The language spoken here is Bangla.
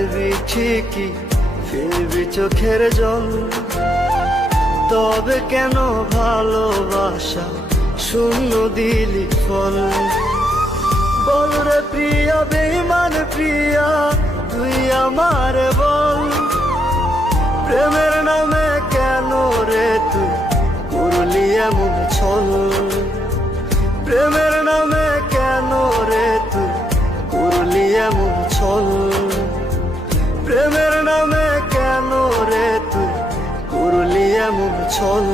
কাঁদবি ঠিকই, ফেলবি চোখের জল। তবে কেন ভালোবাসা শূন্য দিলি ফল? বল রে প্রিয়া, বেঈমান প্রিয়া, তুই আমার বল। প্রেমের নামে কেন রে তুই করলি এমন ছল? প্রেমের নামে কেন রে তুই করলি এমন ছল? প্রেমের নামে কেন রে তুই করলি এমন ছল?